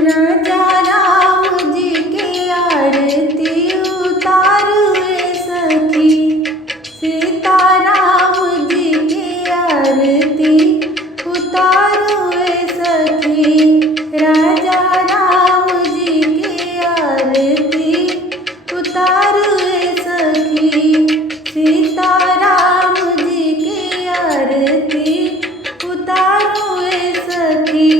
राजा राम जी की आरती उतारुए सखी, सीता राम जी की आरती उतारुए सखी। राजा राम जी की आरती उतारुए सखी, सीता राम जी की आरती उतारुए सखी।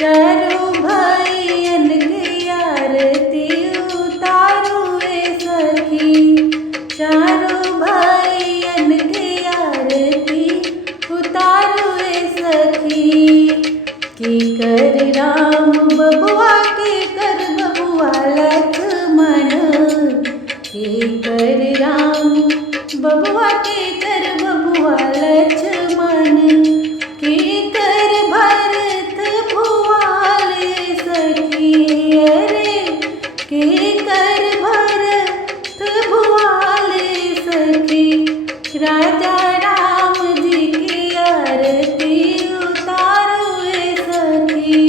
चारों भाइयन की आरती उतारुए सखी, चारों भाइयन की आरती उतारुए सखी। की कर राम बबुआ के कर बबुआ लक्ष्मण, की कर राम बबुआ के कर बबुआ लक्ष्मण। की कर भरत भुआले सखी, अरे की कर भरत भुआले सखी। राजा राम जी की आरती उतारुए सखी,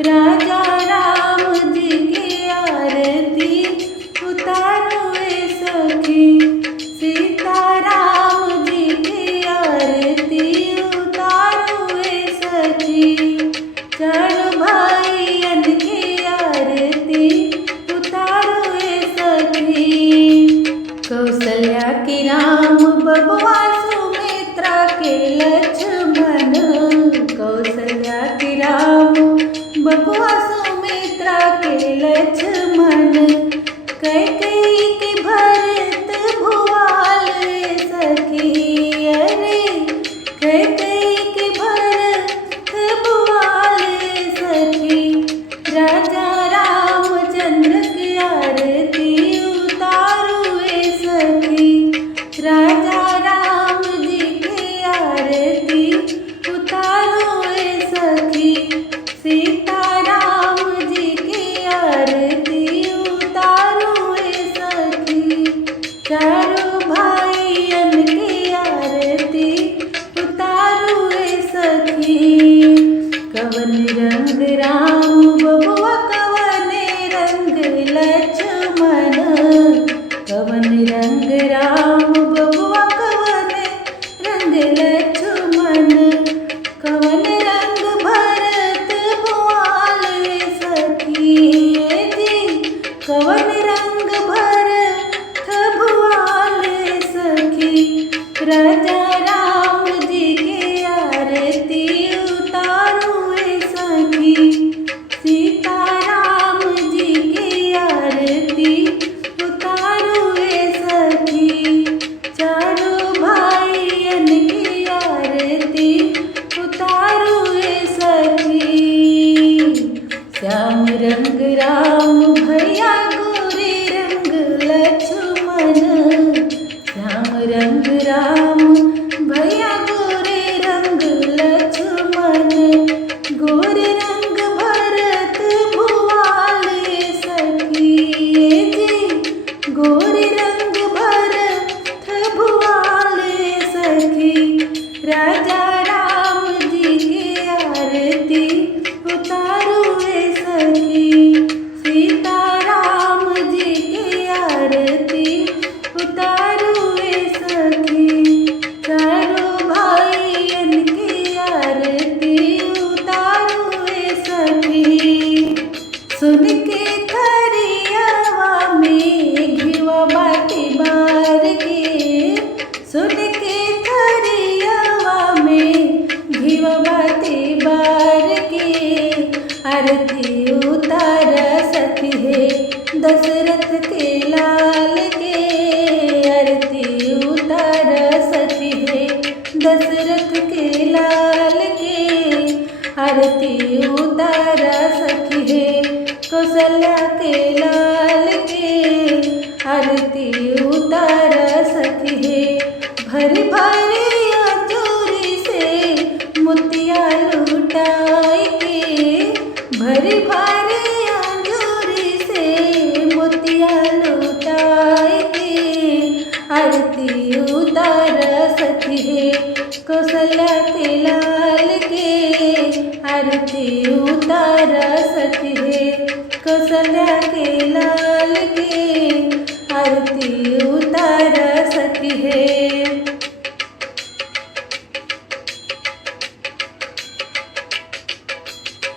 राजा राम जी की आरती उतारुए सखी। सीता राम जी की आरती उतारुए सखी, चारों भाइयन की आरती उतारुए सखी। कौशल्या के राम बबुआ सुमित्रा के लक्ष्मण, कौशल्या के राम बबुआ सुमित्रा के लक्ष्मण। कैकेयी के भरत भुआले सखी, अरे कैकेयी के भरत भुआले सखी। राजा रामचंद्र की आरती उतारुए सखी, राजा राम जी की आरती उतारुए सखी। सीता राम जी की आरती उतारुए सखी, चारों भाइयन की आरती उतारुए सखी। कवन रंग राम बबुआ कवन रंग लक्ष्मण, कवन रंग राम बबुआ कवन रंग लक्ष्मण। कवन रंग भरत भुआले सखी, जी कवन रंग भरत भुआले सखी। राजा राम जी की आरती उतारुए सखी, सीता राम जी की आरती उतारुए सखी। चारों भाइयन की आरती उतारुए सखी। श्याम रंग राम भैया गोरे रंग लक्ष्मण, श्याम रंग राम भैया गोरे रंग लक्ष्मण। गोरे रंग भरत भुआले सखी, जी गोरे रंग भरत भुआले सखी। राजा राम जी की आरती उतारुए सखी, सीता राम जी की आरती उतारुए सखी। चारों भाइयन की आरती उतारुए सखी। सुन के थरियावा में घिवा बाटी बार के, सुन के थरियावा में घिवा बाटी बार के। आरती उतार सखी है दशरथ के लाल के, आरती उतार सखी है दशरथ के लाल के। आरती उतार सखी है कौशल्या के लाल के, आरती उतार सखी है। भरी भरी अंजूरी से मोतिया लुटाई के, भरी भरी अंजूरी से मोतिया लुटाई के। आरती उतार सखी है कौशल्या के लाल के, आरती उतारा सखी हे कौशल्या के लाल की आरती उतारा